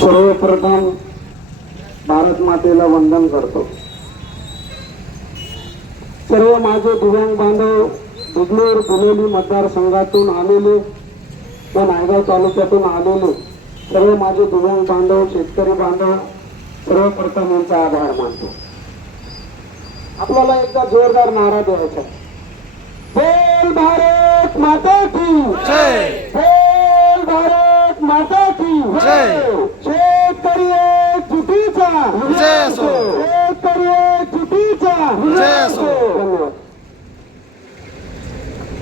सर्वप्रथम भारत मातेला वंदन करतो। सर्व माझे दिव्यांग बांधव दुधनूर धुलेली मतदारसंघातून आलेले व नायगाव तालुक्यातून आलेले सर्व माझे दिव्यांग बांधव शेतकरी बांधव सर्वप्रथम यांचा आभार मानतो। आपल्याला एकदा जोरदार नारा द्यायचा, बोल भारत माता की जय, बोल भारत माता की जय। शेतकरी एकजुटीचा विजय असो, शेतकरी एकजुटीचा विजय असो। धन्यवाद।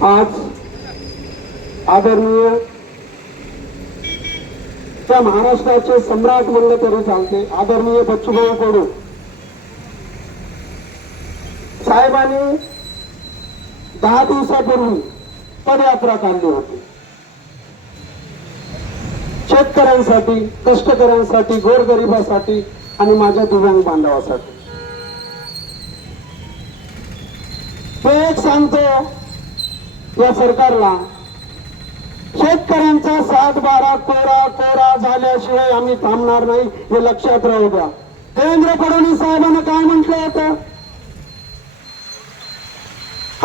आज आदरणीय त्या महाराष्ट्राचे सम्राट म्हणलं तरी चालते आदरणीय बच्चूभाऊ कडू साहेबांनी 10 दिवसापूर्वी पदयात्रा काढली होती। शेतकऱ्यांसाठी, कष्टकऱ्यांसाठी, गोरगरिबासाठी आणि माझ्या दिव्यांग बांधवासाठी। ते एक सांगतो या सरकारला, शेतकऱ्यांचा 7-12 कोरा झाल्याशिवाय आम्ही थांबणार नाही, हे लक्षात राहू द्या। देवेंद्र फडणवीस साहेबांना काय म्हटलं होतं,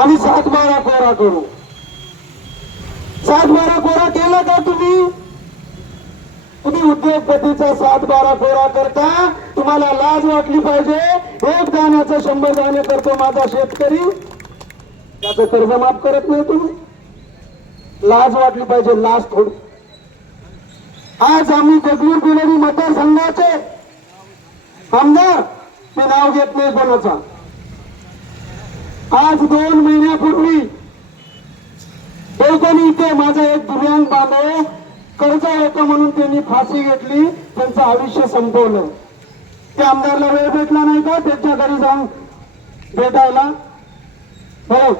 आम्ही 7-12 कोरा करू। 7-12 कोरा केला का तुम्ही? तुम्ही उद्योगपतीचा 7-12 कोरा करता, तुम्हाला लाज वाटली पाहिजे। 1 दाण्याचं 100 दाणे करतो माझा शेतकरी, त्याचं कर्ज माफ करत नाही तुम्ही, लाज वाटली पाहिजे, लाज थोडी। आज आम्ही देगलूर बिलोली मतदारसंघाचे आमदार, मी नाव घेत नाही कोणाचा, आज 2 महिन्यापूर्वी देवकोणी इथे माझा एक दिव्यांग बांधव कर्ज होतं म्हणून त्यांनी फाशी घेतली, त्यांचं आयुष्य संपवलं। त्या आमदारला वेळ भेटला नाही का त्याच्या घरी जाऊन भेटायला? हो,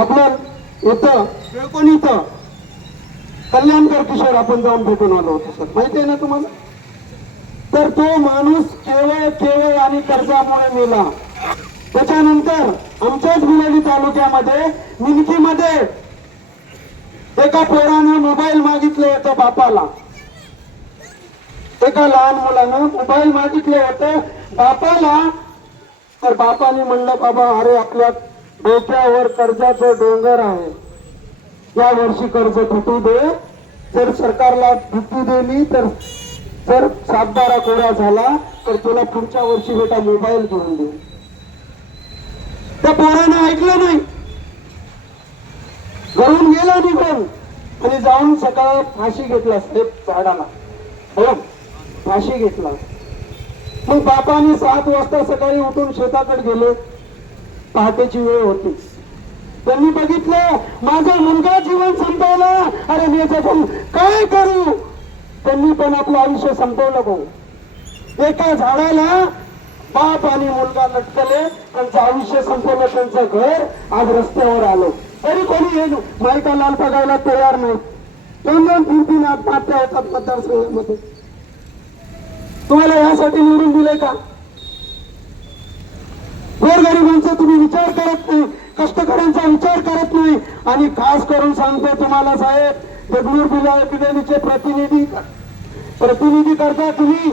आपलं इथं देवकोणी इथं कल्याणकर किशोर आपण जाऊन भेटून आलो होतो सर, माहिती आहे ना तुम्हाला? तर तो माणूस केवळ आणि कर्जामुळे मेला। त्याच्यानंतर आमच्याच बिलोली तालुक्यामध्ये मिनकीमध्ये एका पोरानं मोबाईल मागितले होते बापाला, एका लहान मुलानं मोबाईल मागितले होते बापाला। तर बापाने म्हणलं, बाबा अरे आपल्या डोक्यावर कर्जाचं डोंगर आहे, या वर्षी कर्ज फिटू दे, जर सरकारला फिटू दिली तर जर 7-12 कोरा झाला तर तुला पुढच्या वर्षी बेटा मोबाईल घेऊन दे। त्या पोरानं ऐकलं नाही, घरून गेला निघून आणि जाऊन सकाळ फाशी घेतला साहेब झाडाला, हो फाशी घेतला। मग बापाने 7 वाजता सकाळी उठून शेताकडे गेले, पहाटेची वेळ होती। त्यांनी बघितलं माझा मुलगा जीवन संपवला, अरे मी त्यातून काय करू? त्यांनी पण आपलं आयुष्य संपवलं भाऊ। एका झाडाला बाप आणि मुलगा लटकले, त्यांचं आयुष्य संपवलं, त्यांचं घर आज रस्त्यावर आलं। तरी कोणी हे माईका लाल बघायला तयार नाही। 2-2-3-3 आत्महत्या होतात मतदारसंघामध्ये। तुम्हाला यासाठी निवडून दिले का? गोरगरिबांचा तुम्ही विचार करत नाही, कष्टकऱ्यांचा विचार करत नाही। आणि खास करून सांगतो तुम्हाला साहेब, देगलूर बिलोलीचे प्रतिनिधी करता तुम्ही।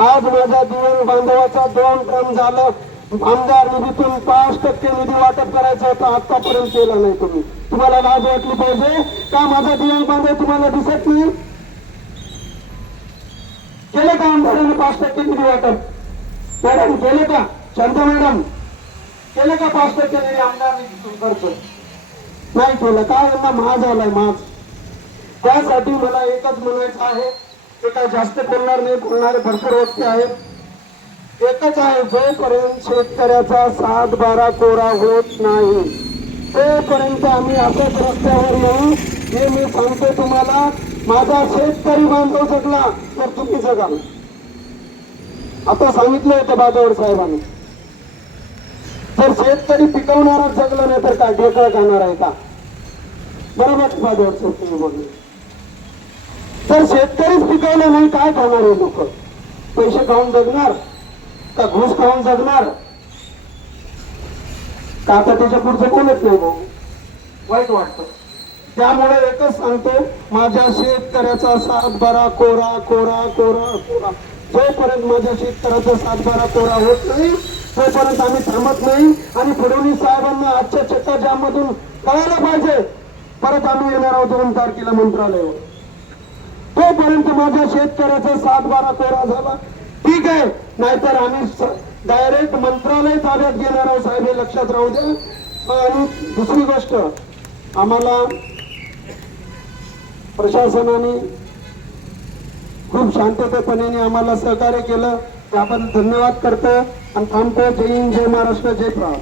आज माझ्या दिव्यांग बांधवाचा 2 टर्म झालं, आमदार निधीतून 5% निधी वाटप करायचा होता, आतापर्यंत केला नाही तुम्ही। तुम्हाला लाज वाटली पाहिजे का? माझा दिव्यांग बांधव तुम्हाला दिसत नाही? केले का आमदारांनी 5% निधी वाटप? मॅडम केले का? शांता मॅडम केले का 5% निधी आमदार निधीतून खर्च? नाही केलं का? यांना माज आलाय, माज। त्यासाठी मला एकच म्हणायचं आहे, ते काय जास्त बोलणार नाही, बोलणारे भरपूर वक्ते आहेत। एकच आहे, जोपर्यंत शेतकऱ्याचा 7-12 कोरा होत नाही तोपर्यंत आम्ही असंच रस्त्यावर येऊ, हे मी सांगतो तुम्हाला। माझा शेतकरी बांधव जगला तर तुम्ही जगाल, आता सांगितलं होतं बाजावर साहेबांनी। जर शेतकरी पिकवणारा जगला नाही तर काय ढेकळं खाणार आहे का? बरोबर बाजावर तुम्ही बोलले, जर शेतकरीच पिकवलं नाही काय खाणार आहे लोक? पैसे खाऊन जगणार का घुस खाऊन जगणार? का आता त्याच्या पुढचं कोणच नाही भाऊ, वाईट वाटतं। त्यामुळे एकच सांगतो, माझ्या शेतकऱ्याचा सातबारा कोरा कोरा कोरा कोरा. जोपर्यंत माझ्या शेतकऱ्याचा सातबारा कोरा होत नाही तोपर्यंत आम्ही थांबत नाही. आणि फडणवीस साहेबांना आजच्या चक्का जाम मधून कळायला पाहिजे, परत आम्ही येणार आहोत 2 तारखेला मंत्रालयावर. तोपर्यंत माझ्या शेतकऱ्याचा सातबारा कोरा झाला ठीक आहे, नाहीतर आम्ही डायरेक्ट मंत्रालय ताब्यात घेणार आहोत साहेब, हे लक्षात राहू द्या. आणि दुसरी गोष्ट, आम्हाला प्रशासनाने खूप शांततेपणे आम्हाला सहकार्य केलं, त्याबद्दल धन्यवाद करतो आणि थांबतो. जय हिंद, जय महाराष्ट्र, जय प्रहार.